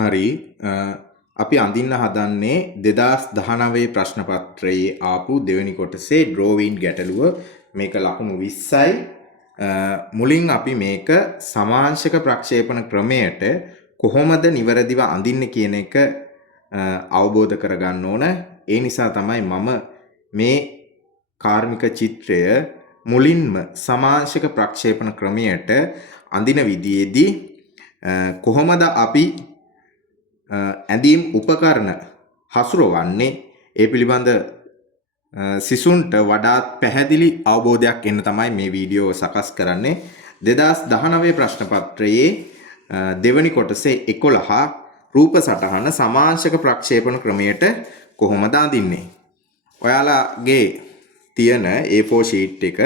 හරි අපි අඳින්න හදන්නේ 2019 ප්‍රශ්න පත්‍රයේ ආපු දෙවෙනි කොටසේ ඩ්‍රෝවින් ගැටලුව මේක ලකුණු 20යි මුලින් අපි මේක සමාංශක ප්‍රක්ෂේපණ ක්‍රමයට කොහොමද නිවැරදිව අඳින්නේ කියන එක අවබෝධ කරගන්න ඕන. ඒ නිසා තමයි මම මේ කාර්මික චිත්‍රය මුලින්ම සමාංශක ප්‍රක්ෂේපණ ක්‍රමයට අඳින විදියේදී කොහොමද අපි ඇඳීම් උපකරණ හසුරවන්නේ ඒ පිළිබඳ සිසුන්ට වඩාත් පැහැදිලි අවබෝධයක් එන්න තමයි මේ වීඩියෝ සකස් කරන්නේ. 2019 ප්‍රශ්න පත්‍රයේ දෙවැනි කොටසේ 11 රූප සටහන සමාංශක ප්‍රක්ෂේපණ ක්‍රමයට කොහොමද අඳින්නේ? ඔයාලගේ තියෙන A4 sheet එක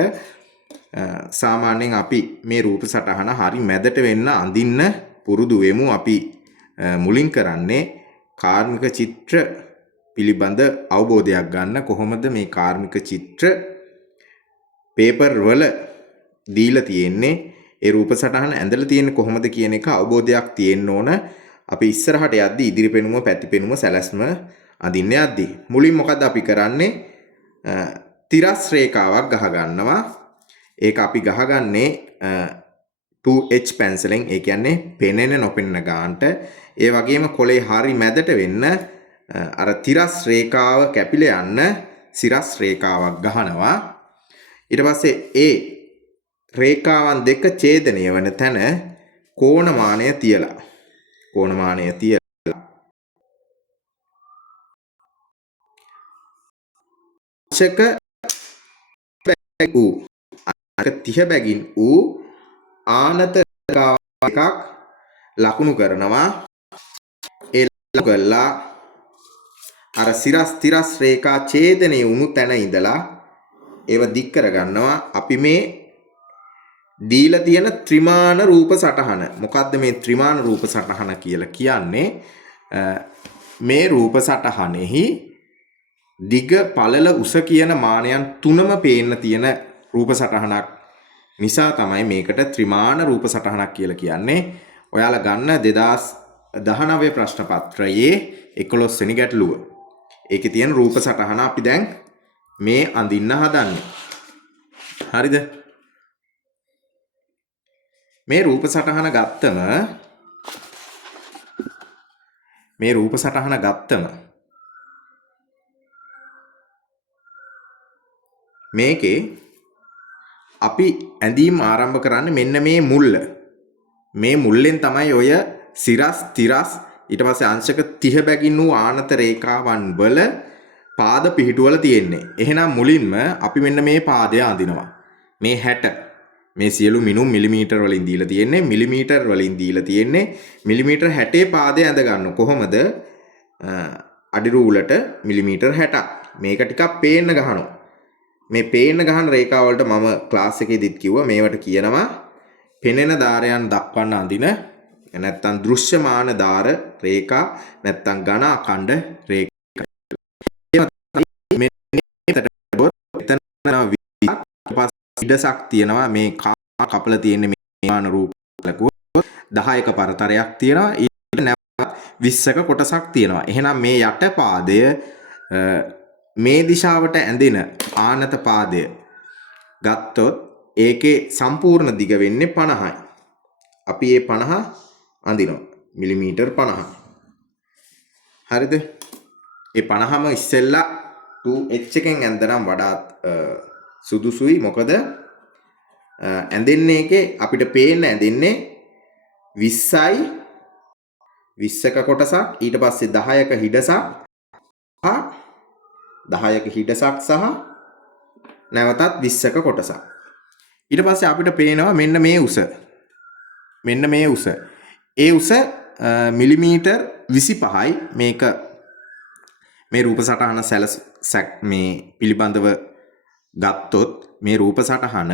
සාමාන්‍යයෙන් අපි මේ රූප සටහන හරි මැදට වෙන්න අඳින්න පුරුදු වෙමු. අපි මුලින් කරන්නේ කාර්මික චිත්‍ර පිළිබඳ අවබෝධයක් ගන්න. කොහොමද මේ කාර්මික චිත්‍ර පේපර් වල දීලා තියෙන්නේ, ඒ රූප සටහන ඇඳලා තියෙන්නේ කොහොමද කියන එක අවබෝධයක් තියෙන්න ඕන. අපි ඉස්සරහට යද්දී ඉදිරි පෙනුම පැති පෙනුම සැලැස්ම අඳින්න යද්දී මුලින් මොකද අපි කරන්නේ? තිරස් රේඛාවක් ගහ ගන්නවා. ඒක අපි ගහගන්නේ 2H පැන්සලෙන්, ඒ කියන්නේ පෙනෙන නොපෙනෙන ගානට. ඒ වගේම කොලේ හරි මැදට වෙන්න අර තිරස් රේඛාව කැපිලා යන්න සිරස් රේඛාවක් ගහනවා. ඊට පස්සේ ඒ රේඛාවන් දෙක ඡේදනය වන තැන කෝණමානය තියලා ශක 30 බැගින් වූ ආනත එකක් ලකුණු කරනවා. ඒ ලකුණු කළා අර සිරස් තිරස් රේඛා ඡේදනය වුණු තැන ඉඳලා ඒව දික් කර ගන්නවා. අපි මේ දීලා තියෙන ත්‍රිමාන රූප සටහන. මොකද්ද මේ ත්‍රිමාන රූප සටහන කියලා කියන්නේ? මේ රූප සටහනෙහි දිග පළල උස කියන මානයන් තුනම පේන්න තියෙන රූප සටහනක් නිසා තමයි මේකට ත්‍රිමාන රූප සටහනක් කියලා කියන්නේ. ඔයාලා ගන්න 2019 ප්‍රශ්න පත්‍රයේ 11 වෙනි ගැටලුව. ඒකේ තියෙන රූප සටහන අපි දැන් මේ අඳින්න හදන්නේ. හරිද? මේ රූප සටහන ගත්තම මේකේ අපි ඇඳීම් ආරම්භ කරන්නේ මෙන්න මේ මුල්ල. මේ මුල්ලෙන් තමයි ඔය සිරස් තිරස් ඊට පස්සේ අංශක 30 බැගින් වූ ආනත රේඛාවන් වල පාද පිහිටුවල තියෙන්නේ. එහෙනම් මුලින්ම අපි මෙන්න මේ පාදය අඳිනවා. මේ 60 මේ සියලු මිනුම් මිලිමීටර වලින් දීලා තියෙන්නේ. මිලිමීටර වලින් දීලා තියෙන්නේ. මිලිමීටර 60 පාදය ඇඳ ගන්න. කොහොමද? අඩි රූලට මිලිමීටර 60ක්. මේක ටිකක් පේන්න ගහනවා. මේ පේන්න ගහන රේඛා වලට මම ක්ලාස් එකේදීත් කිව්වා මේවට කියනවා පෙනෙන ධාරයන් දක්වන්න අඳින, නැත්තම් දෘශ්‍යමාන ධාර රේඛා, නැත්තම් ඝන අඛණ්ඩ රේඛා. ඉඩසක් තියෙනවා මේ කපලා තියෙන්නේ මේ මාන රූපලකුව 10ක පරතරයක් තියෙනවා. ඊට නැවත 20ක කොටසක් තියෙනවා. එහෙනම් මේ යට පාදය මේ දිශාවට ඇඳෙන ආනත පාදය ගත්තොත් ඒකේ සම්පූර්ණ දිග වෙන්නේ 50යි. අපි මේ 50 අඳිනවා. මිලිමීටර් 50. හරිද? ඒ 50ම ඉස්සෙල්ලා 2H එකෙන් ඇඳනම් වඩාත් සුදුසුයි. මොකද ඇඳෙන්නේ එකේ අපිට පේන්න ඇඳෙන්නේ 20යි, 20ක කොටසක්, ඊට පස්සේ 10ක හිඩසක්, 10ක හිඩසක් සහ නැවතත් 20ක කොටසක්. ඊට පස්සේ අපිට පේනවා මෙන්න මේ උස. ඒ උස මිලිමීටර් 25යි. මේක මේ රූප සටහන මේ පිළිබඳව ගත්තොත් මේ රූප සටහන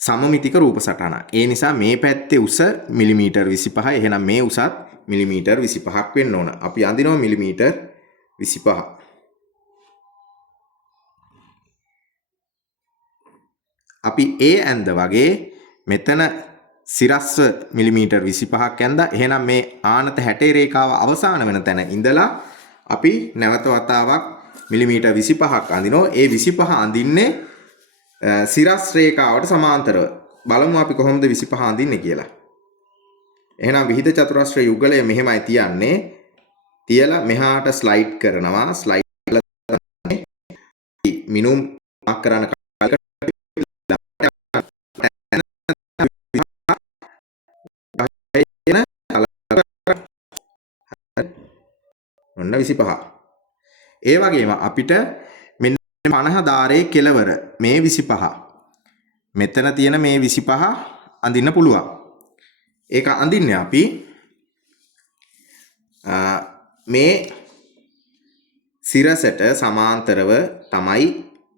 සමමිතික රූප සටහනක්. ඒ නිසා මේ පැත්තේ උස මිලිමීටර් 25යි. එහෙනම් මේ උසත් මිලිමීටර් 25ක් වෙන්න ඕන. අපි අඳිනවා මිලිමීටර් 25. අපි ඒ ඇඳ වගේ මෙතන සිරස්ව මිලිමීටර් 25ක් ඇඳා. එහෙනම් මේ ආනත 60 රේඛාව අවසාන වෙන තැන ඉඳලා අපි නැවත වතාවක් මිලිමීටර් 25ක් අඳිනවා. ඒ 25 අඳින්නේ සිරස් රේඛාවට සමාන්තරව. බලමු අපි කොහොමද 25 අඳින්නේ කියලා. එහෙනම් විහිද චතුරස්‍ර යුගලය මෙහෙමයි තියන්නේ. තියලා මෙහාට ස්ලයිඩ් කරනවා. ස්ලයිඩ් කරලා මිනුම් මාක් කරන ඔන්න 25. ඒ වගේම අපිට මෙන්න 50 ධාරයේ කෙලවර මේ 25. මෙතන තියෙන මේ 25 අඳින්න පුළුවන්. ඒක අඳින්නේ අපි මේ සිරසට සමාන්තරව තමයි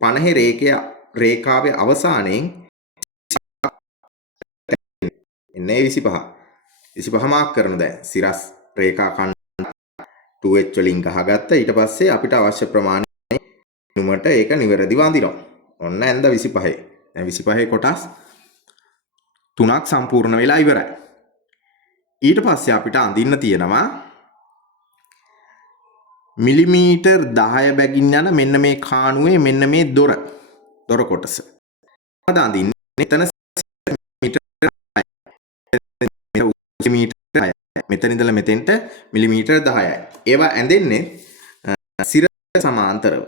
50 රේඛාවේ අවසානයෙන් එන්නේ 25. 25 මාක් කරන දැන් සිරස් රේඛා කණ්ඩ 2h වලින් ගහගත්තා. ඊට පස්සේ අපිට අවශ්‍ය ප්‍රමාණය නුමට ඒක නිවැරදිව අඳිනවා. ඔන්න ඇඳ 25. දැන් 25 කොටස් 3ක් සම්පූර්ණ වෙලා ඉවරයි. ඊට පස්සේ අපිට අඳින්න තියෙනවා මිලිමීටර් 10 බැගින් යන මෙන්න මේ කාණුවේ මෙන්න මේ දොර කොටස. අද අඳින්නේ එතන මිලිමීටර් 10යි. මෙතන ඉඳලා මෙතෙන්ට මිලිමීටර් 10යි. ඒවා ඇඳෙන්නේ සිරස සමාන්තරව.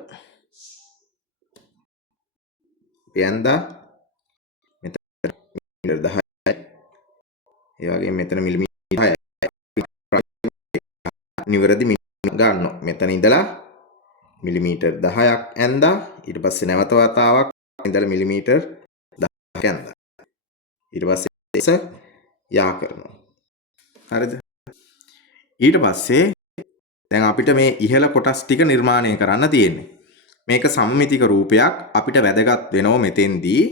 පියන්දා මෙතන මිලිමීටර් 10යි. ඒ වගේම මෙතන මිලිමීටර් 10යි. නිවැරදි ගන්නවා. මෙතන ඉඳලා මිලිමීටර් 10ක් ඇඳා ඊට පස්සේ නැවත වතාවක් ඉඳලා මිලිමීටර් 10ක් ඇඳා. ඊට පස්සේ යා කරනවා. හරිද? ඊට පස්සේ දැන් අපිට මේ ඉහළ කොටස් ටික නිර්මාණය කරන්න තියෙන්නේ. මේක සමමිතික රූපයක් අපිට වැදගත් වෙනවා මෙතෙන්දී.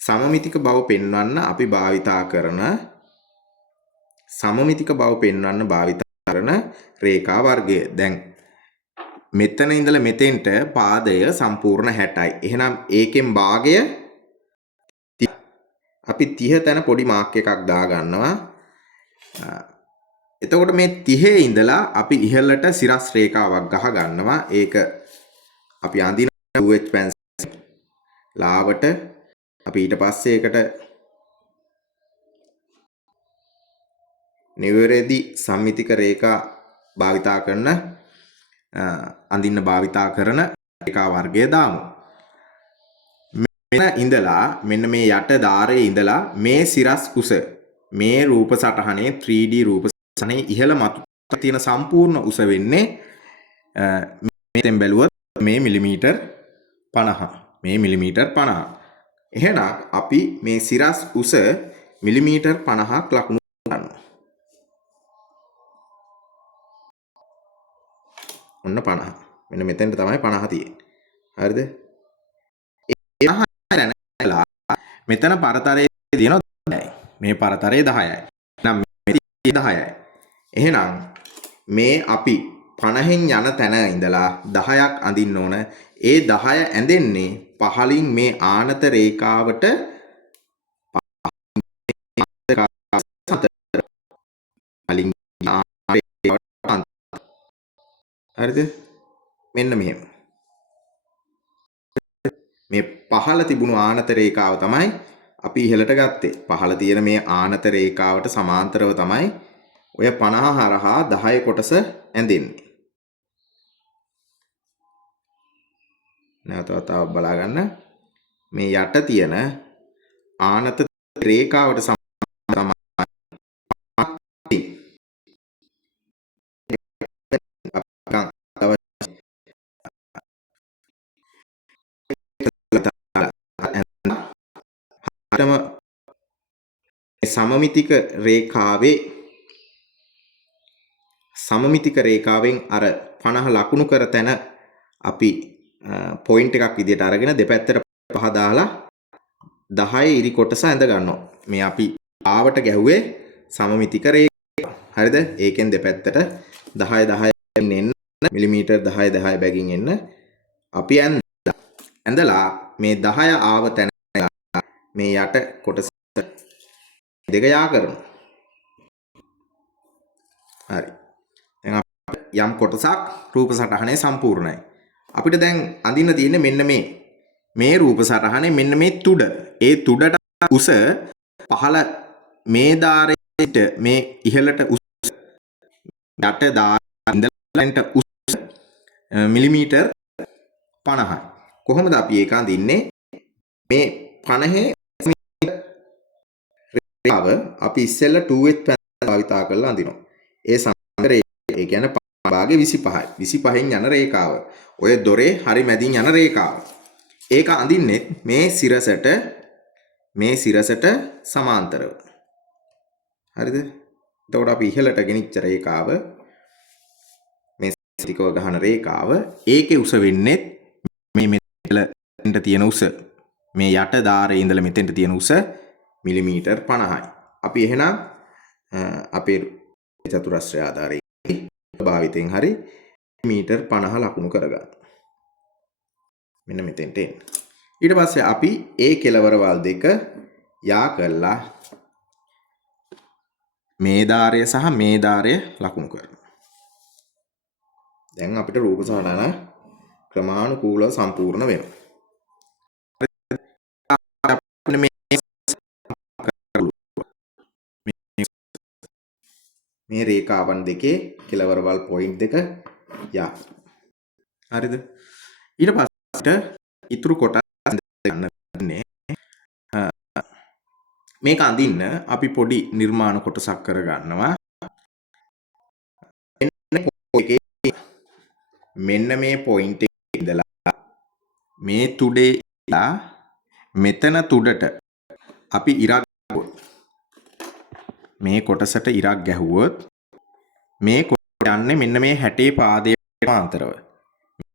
සමමිතික බව පෙන්වන්න අපි භාවිතා කරන සමමිතික බව පෙන්වන්න භාවිතා කරන රේඛා වර්ගය. දැන් මෙතන ඉඳලා මෙතෙන්ට පාදය සම්පූර්ණ 60යි. එහෙනම් ඒකෙන් භාගය අපි 30 තැන පොඩි මාක් එකක් දා ගන්නවා. එතකොට මේ 30 ඉඳලා අපි ඉහළට සිරස් රේඛාවක් ගහ ගන්නවා. ඒක අපි අඳින 2h පැන්සල් ලාවට අපි ඊට පස්සේ ඒකට නිවැරදි සම්මිතික රේඛා භාවිතා කරන අඳින්න භාවිතා කරන රේඛා වර්ගය දාමු. මෙන්න ඉඳලා මෙන්න මේ යට ධාරයේ ඉඳලා මේ සිරස් උස මේ රූප සටහනේ 3D රූප සටහනේ ඉහළ මතු තියෙන සම්පූර්ණ උස වෙන්නේ මෙතෙන් බැලුවොත් මේ මිලිමීටර් 50. මේ මිලිමීටර් 50. එහෙනම් අපි මේ සිරස් උස මිලිමීටර් 50ක් ලකුණු ගන්නවා. ඔන්න 50. මෙන්න මෙතෙන්ට තමයි 50 තියෙන්නේ. හරිද? මෙතන පරතරයේ තියෙනවා 10යි. මේ පරතරයේ 10යි. එහෙනම් මේ 10යි. එහෙනම් මේ අපි 50න් යන තැන ඉඳලා 10ක් අඳින්න ඕන. ඒ 10 ඇඳෙන්නේ පහලින් මේ ආනත රේඛාවට හරිද? මෙන්න මෙහෙම. මේ පහළ තිබුණු ආනත රේඛාව තමයි අපි ඉහළට ගත්තේ. පහළ තියෙන මේ ආනත රේඛාවට සමාන්තරව තමයි ඔය 50 හරහා 10 කොටස ඇඳෙන්නේ. නැවත වතාවක් බලා ගන්න. මේ යට තියෙන ආනත රේඛාවට සමාන්තරව සමමිතික රේඛාවෙන් අර 50 ලකුණු කර තැන අපි පොයින්ට් එකක් විදියට අරගෙන දෙපැත්තට 5 දාලා 10 ඉරි කොටස ඇඳ ගන්නවා. මේ අපි ආවට ගැහුවේ සමමිතික රේඛාව. හරිද? ඒකෙන් දෙපැත්තට 10 10 එන්න මිලිමීටර් 10 10 බැගින් එන්න අපි ඇඳලා මේ 10 ආව තැන මේ යට කොටස දෙක යා කරනවා. හරි. දැන් අපිට යම් කොටසක් රූප සටහනේ සම්පූර්ණයි. අපිට දැන් අඳින්න තියෙන්නේ මෙන්න මේ රූප සටහනේ මෙන්න මේ තුඩ. ඒ තුඩට උස පහළ මේ දාරයට මේ ඉහළට උස යට දාරෙන්ට උස මිලිමීටර් 50යි. කොහොමද අපි ඒක අඳින්නේ? මේ 50 රේඛාව අපි ඉස්සෙල්ලා 2h පැනල් භාවිතා කරලා අඳිනවා. ඒ සමග ඒ කියන්නේ භාගයේ 25යි. 25න් යන රේඛාව. ඔය දොරේ හරි මැදින් යන රේඛාව. ඒක අඳින්නේ මේ සිරසට සමාන්තරව. හරිද? එතකොට අපි ඉහළට ගෙනිච්ච රේඛාව මේ ත්‍රිකෝණ ගහන රේඛාව ඒකේ උස වෙන්නේ මේ මෙතන තියෙන උස. මේ යට දාරේ ඉඳලා මෙතෙන්ට තියෙන උස මිලිමීටර් 50යි. අපි එහෙනම් අපේ චතුරස්‍රය ආධාරයේ භාවිතයෙන් හරි මීටර් 50 ලකුණු කරගන්න. මෙන්න මෙතෙන්ට එන්න. ඊට පස්සේ අපි ඒ කෙලවරවල් දෙක යා කරලා මේ දාරය සහ මේ දාරය ලකුණු කරනවා. දැන් අපිට රූප සටහන ක්‍රමානුකූලව සම්පූර්ණ වෙනවා. මේ රේඛාවන් දෙකේ කෙලවරවල් පොයින්ට් දෙක යා. හරිද? ඊට පස්සේ ඉතුරු කොටස් ගන්නන්නේ මේක අඳින්න අපි පොඩි නිර්මාණ කොටසක් කරගන්නවා. මෙන්න මේ පොයින්ට් එකේ ඉඳලා මේ තුඩේ ඉඳලා මෙතන තුඩට අපි ඉරක් මේ කොටසට ඉරක් ගැහුවොත් මේ කොට යන්නේ මෙන්න මේ 60 පාදයට සමාන්තරව.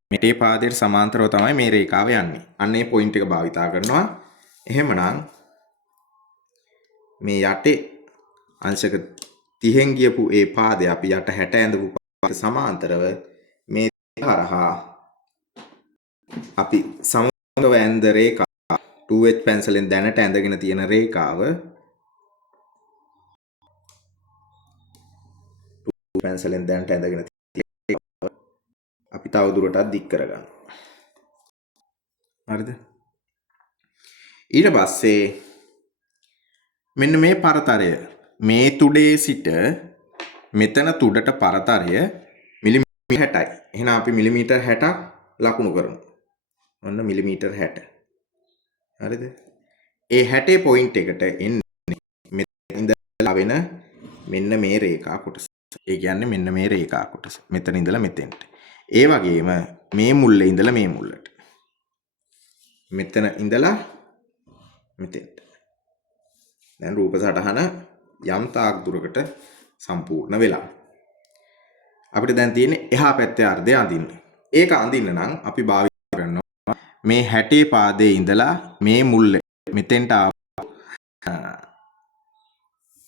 මේ 60 පාදයට සමාන්තරව තමයි මේ රේඛාව යන්නේ. අන්න ඒ පොයින්ට් එක භාවිතා කරනවා. එහෙමනම් මේ යටේ අංශක 30න් ගියපු ඒ පාදය අපි යට 60 ඇඳපු පාදයට සමාන්තරව මේ හරහා අපි සමගව ඇඳ රේඛාව 2h පැන්සලෙන් දැනට ඇඳගෙන තියෙන රේඛාව පැන්සලෙන් දැනට ඇඳගෙන තියෙන අපි තව දුරටත් දික් කරගන්නවා. හරිද? ඊට පස්සේ මෙන්න මේ පරතරය මේ තුඩේ සිට මෙතන තුඩට පරතරය මිලිමීටර් 60යි. එහෙනම් අපි මිලිමීටර් 60ක් ලකුණු කරමු. ඔන්න මිලිමීටර් 60. හරිද? ඒ 60 පොයින්ට් එකට එන්නේ මෙතන ඉඳලා වෙන මෙන්න මේ රේඛා කොටස. ඒ කියන්නේ මෙන්න මේ රේඛා කොටස. මෙතන ඉඳලා මෙතෙන්ට. ඒ වගේම මේ මුල්ලේ ඉඳලා මේ මුල්ලට. මෙතන ඉඳලා මෙතෙන්ට. දැන් රූප සටහන යම් තාක් දුරකට සම්පූර්ණ වෙලා. අපිට දැන් තියෙන්නේ එහා පැත්තේ අර්ධය අඳින්න. ඒක අඳින්න නම් අපි භාවිත කරනවා මේ 60 පාදයේ ඉඳලා මේ මුල්ලේ මෙතෙන්ට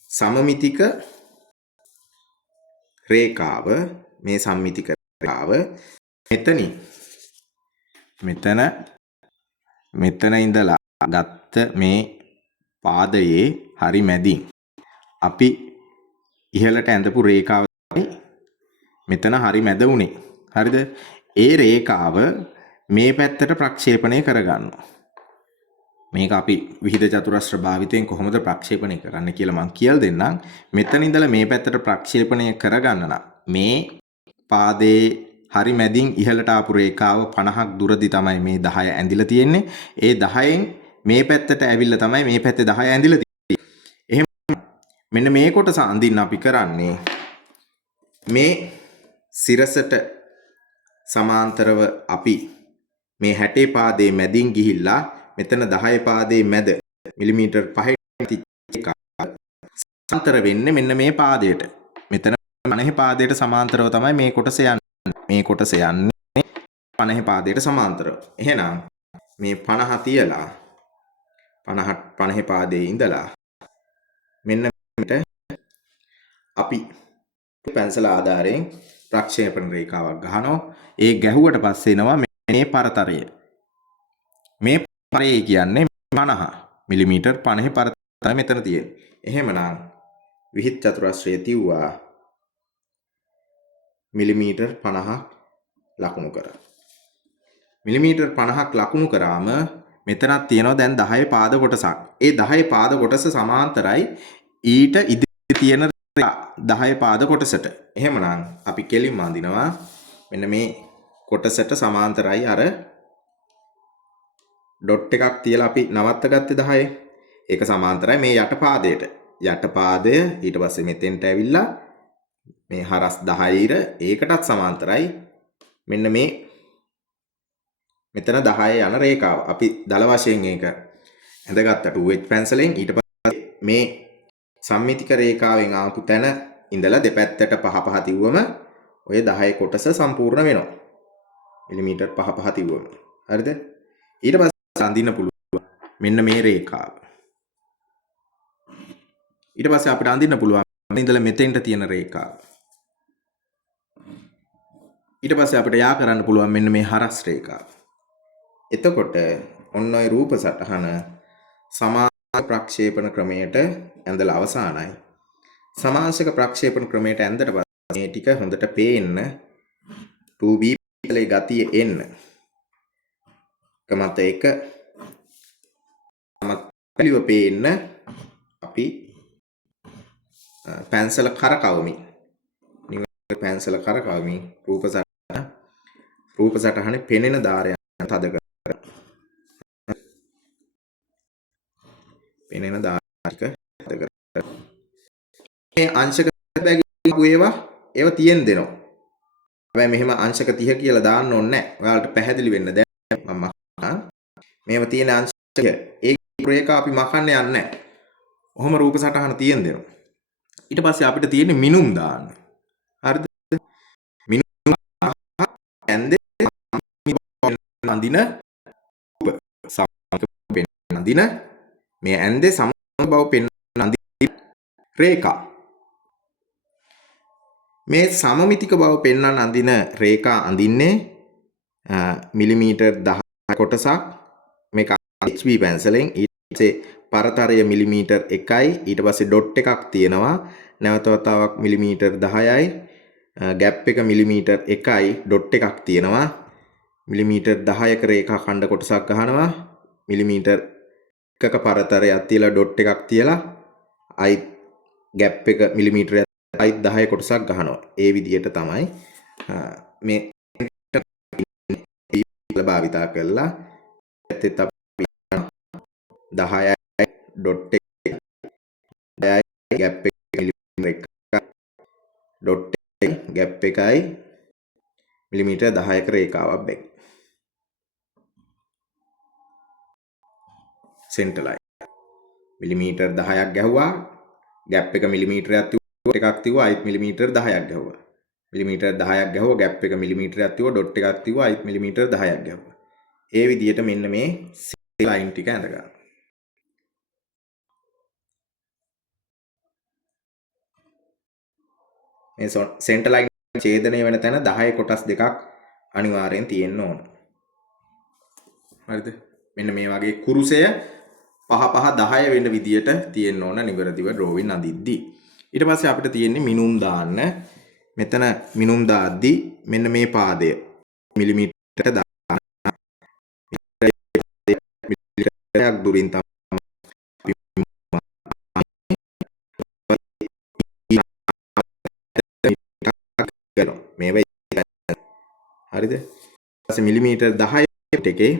සමමිතික රේඛාව මේ සම්මිතික රේඛාව මෙතන ඉඳලා ගත්ත මේ පාදයේ හරි මැදින් අපි ඉහළට ඇඳපු රේඛාව මෙතන හරි මැද උනේ. හරිද? ඒ රේඛාව මේ පැත්තට ප්‍රක්ෂේපණය කරගන්නවා. මේක අපි විහිද චතුරස්‍ර භාවිතයෙන් කොහොමද ප්‍රක්ෂේපණය කරන්න කියලා මම කියලා දෙන්නම්. මෙතන ඉඳලා මේ පැත්තට ප්‍රක්ෂේපණය කරගන්න නම් මේ පාදයේ හරි මැදින් ඉහළට ආපු රේඛාව 50ක් දුරදි තමයි මේ 10 ඇඳිලා තියෙන්නේ. ඒ 10න් මේ පැත්තට ඇවිල්ලා තමයි මේ පැත්තේ 10 ඇඳිලා තියෙන්නේ. එහෙනම් මෙන්න මේ කොටස අඳින්න අපි කරන්නේ මේ සිරසට සමාන්තරව අපි මේ 60 පාදයේ මැදින් ගිහිල්ලා මෙතන 10 පාදයේ මැද මිලිමීටර් 5 සමාන්තර වෙන්නේ මෙන්න මේ පාදයට. මෙතන 50 පාදයට සමාන්තරව තමයි මේ කොටස යන්නේ. මේ කොටස යන්නේ 50 පාදයට සමාන්තරව. එහෙනම් මේ 50 තියලා 50 පාදයේ ඉඳලා මෙන්න මෙතන අපි පැන්සල ආධාරයෙන් ප්‍රක්ෂේපණ රේඛාවක් ගහනවා. ඒ ගැහුවට පස්සේ එනවා මේ පරතරය. මේ පරේ කියන්නේ 50. මිලිමීටර් 50 පරතරය මෙතන තියෙන්නේ. එහෙමනම් විහිත් චතුරස්‍රය තියුවා මිලිමීටර් 50ක් ලකුණු කරා. මිලිමීටර් 50ක් ලකුණු කරාම මෙතනක් තියෙනවා දැන් 10 පාද කොටසක්. ඒ 10 පාද කොටස සමාන්තරයි ඊට ඉදිරි තියෙන 10 පාද කොටසට. එහෙමනම් අපි කෙලින්ම අඳිනවා මෙන්න මේ කොටසට සමාන්තරයි අර ඩොට් එකක් තියලා අපි නවත්ත ගත්තේ 10. ඒක සමාන්තරයි මේ යට පාදයට. යට පාදය ඊට පස්සේ මෙතෙන්ට ඇවිල්ලා මේ හරස් 10 ඉර ඒකටත් සමාන්තරයි මෙන්න මේ මෙතන 10 යන රේඛාව. අපි දල වශයෙන් ඒක ඇඳගත්ත 2H පැන්සලෙන් ඊට පස්සේ මේ සම්මිතික රේඛාවෙන් ආපු තැන ඉඳලා දෙපැත්තට පහ පහ තිව්වම ඔය 10 කොටස සම්පූර්ණ වෙනවා. මිලිමීටර් පහ පහ තිව්වම. හරිද? ඊට පස්සේ අඳින්න පුළුවන් මෙන්න මේ රේඛාව. ඊට පස්සේ අපිට අඳින්න පුළුවන් ඉඳලා මෙතෙන්ට තියෙන රේඛාව. ඊට පස්සේ අපිට යා කරන්න පුළුවන් මෙන්න මේ හරස් රේඛාව. එතකොට ඔන්න ඔය රූප සටහන සමාන ප්‍රක්ෂේපණ ක්‍රමයට ඇඳලා අවසానයි. සමාංශක ප්‍රක්ෂේපණ ක්‍රමයට ඇඳලා පස්සේ මේ ටික හොඳට පේන්න 2B පිටලේ ගතිය එන්න. කමත එක මතලිව පේන්න අපි පැන්සල කරකවමින් පැන්සල කරකවමින් රූප සටහනේ පෙනෙන දාරයන් තද කර පෙනෙන දාරික තද කර මේ අංශක බැගිපු ඒවා තියෙන්න දෙනවා. හැබැයි මෙහෙම අංශක 30 කියලා දාන්න ඕනේ නැහැ. ඔයාලට පැහැදිලි වෙන්න දැන් මම මේව තියෙන අංශක ඒ රේඛා අපි මකන්න යන්නේ නැහැ. ඔහොම රූප සටහන තියෙන්න දෙනවා. ඊට පස්සේ අපිට තියෙන්නේ මිනුම් දාන්න. හරිද? මිනුම් ඇන්දේ අඳින රූප සමක පෙන්වන අඳින මේ ඇන්දේ සම බව පෙන්වන අඳින රේඛා. මේ සමමිතික බව පෙන්වන අඳින රේඛා අඳින්නේ මිලිමීටර් 10 කොටසක් මේක HB පැන්සලෙන් ඊට පස්සේ පරතරය මිලිමීටර් 1යි ඊට පස්සේ ඩොට් එකක් තියෙනවා නැවත වතාවක් මිලිමීටර් 10යි ગેප් එක මිලිමීටර් 1යි ඩොට් එකක් තියෙනවා මිලිමීටර් 10ක රේඛා ඛණ්ඩ කොටසක් ගහනවා මිලිමීටර් 1ක පරතරයක් තියලා ඩොට් එකක් තියලා අයි ગેප් එක මිලිමීටර් 10 කොටසක් ගහනවා. ඒ විදිහට තමයි මේ භාවිතා කරලා ඇත්තත් අපි 10යි ඩොට් එක 10යි ગેප් එක මිලිමීටර් 1යි ඩොට් එක ગેප් එකයි මිලිමීටර් 10ක රේඛාවක් බැග්. සෙන්ටර් ලයින් මිලිමීටර් 10ක් ගැහුවා ગેප් එක මිලිමීටරයක් තියුවා එකක් තියුවා අයිත් මිලිමීටර් 10ක් ගැහුවා. මිලිමීටර් 10ක් ගැහුවා ગેප් එක මිලිමීටරයක් තියුවා ඩොට් එකක් තියුවා අයිත් මිලිමීටර් 10ක් ගැහුවා. ඒ විදිහට මෙන්න මේ ලයින් ටික ඇඳ ගන්න. මේ සෙන්ටර් ලයින් ඡේදනය වෙන තැන 10 කොටස් දෙකක් අනිවාර්යෙන් තියෙන්න ඕන. හරිද? මෙන්න මේ වගේ කුරුසය පහ පහ 10 වෙන විදියට තියෙන්න ඕන නිවැරදිව ඩ්‍රෝවින් අඳිද්දී. ඊට පස්සේ අපිට තියෙන්නේ මිනුම් දාන්න. මෙතන මිනුම් දාද්දී මෙන්න මේ පාදය මිලිමීටර් දාන්න. මිලිමීටරයක් දුරින් තමයි මේ වෙයි. හරිද? ඊට පස්සේ මිලිමීටර් 10 එකේ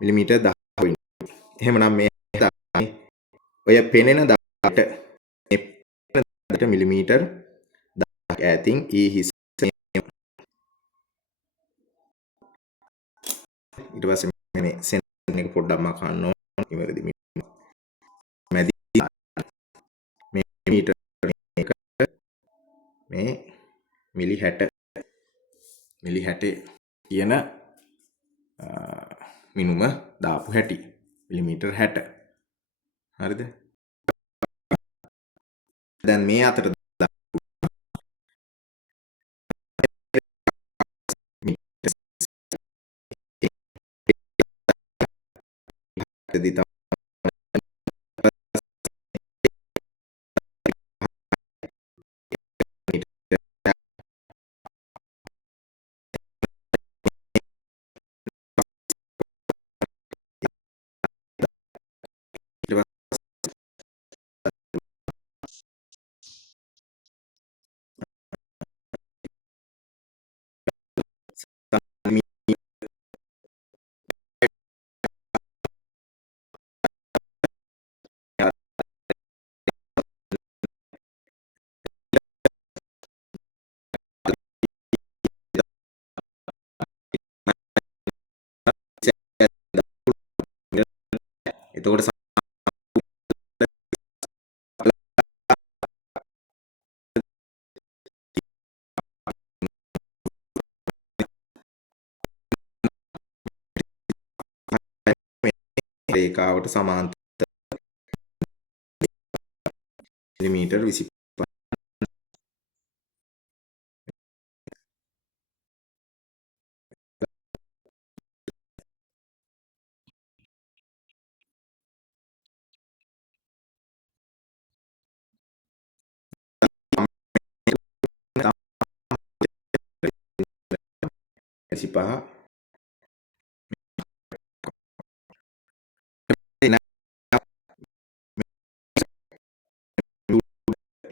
මිලිමීටර් 10 වෙනවා. එහෙමනම් මේ ඔය පෙනෙන දාට මේ පෙනෙන මිලිමීටර් 10ක් ඈතින් හිස් ඊට පස්සේ මේ සෙන්ටර් එක පොඩ්ඩක් මකන්න ඕන ඉවරදි මැදි මේ මීටර් එක මේ මිලි 60 කියන මිනුම දාපු හැටි මිලිමීටර් 60. හරිද? දැන් මේ අතර පැත්තේදී තමයි ඊට පස්සේ එතකොට රේඛාවට සමාන්තර මිලිමීටර් 25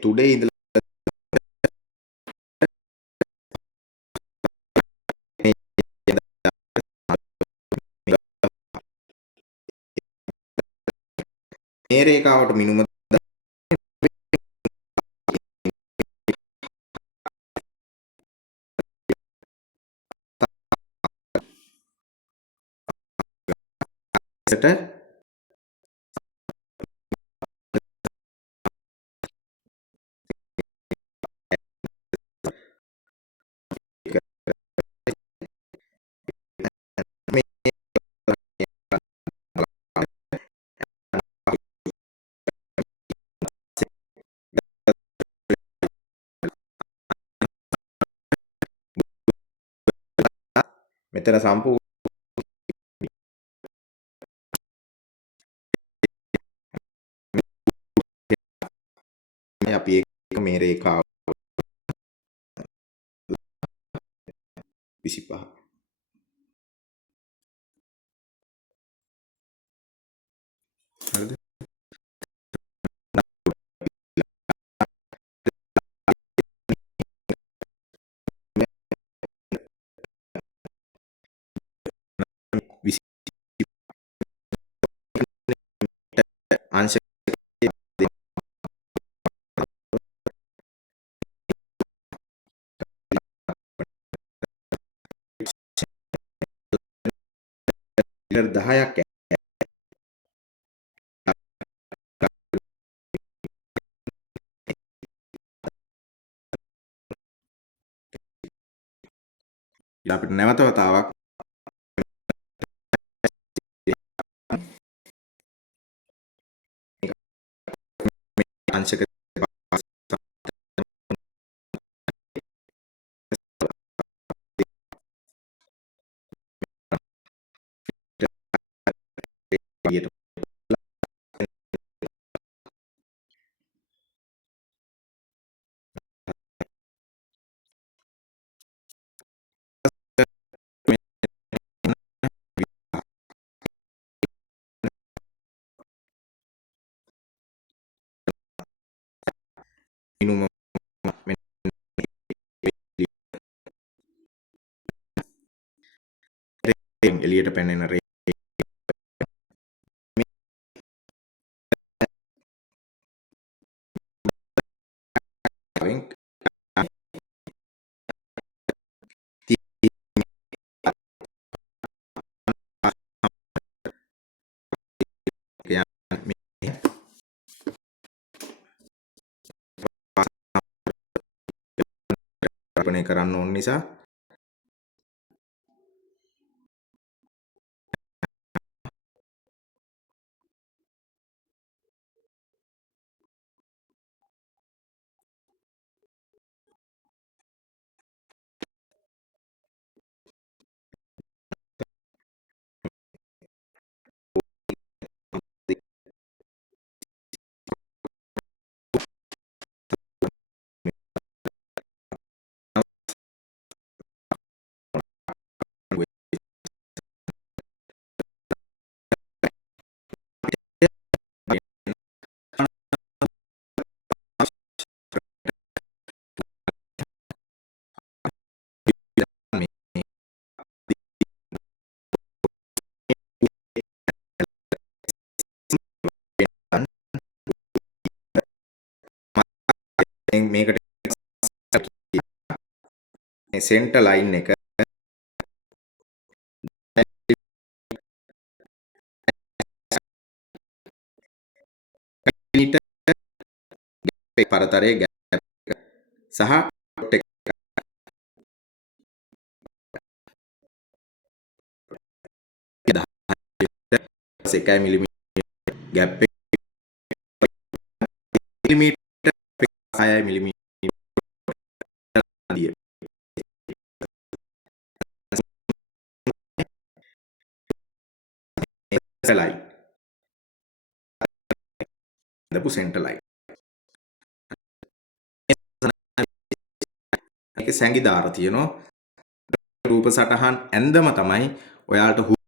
today ඉඳලා මේ රේඛාවට මිනුම දැසට මෙතන සම්පූර්ණ අපි ඒක මේ රේඛාව 25 හරිද අංශ මීටර් 10ක් අපිට නැවත වතාවක් අංශක විදියට මිනුම එළියට පැනෙන රේඛාවෙන් කල්පනය කරන්න ඕන නිසා සෙන්ටර් ලයින් එක මීටර් පරතරයේ ගැප් එක සහ ඩොට් එක 1 මිලිමීටර් ගැප් එක මිලිමීටර් 6 මිලිමීටර් දිය ලයින් දපු සෙන්ටර් ලයින් මේකේ සැඟි දාර තියෙනවා රූප සටහන් ඇන්දම තමයි ඔයාලට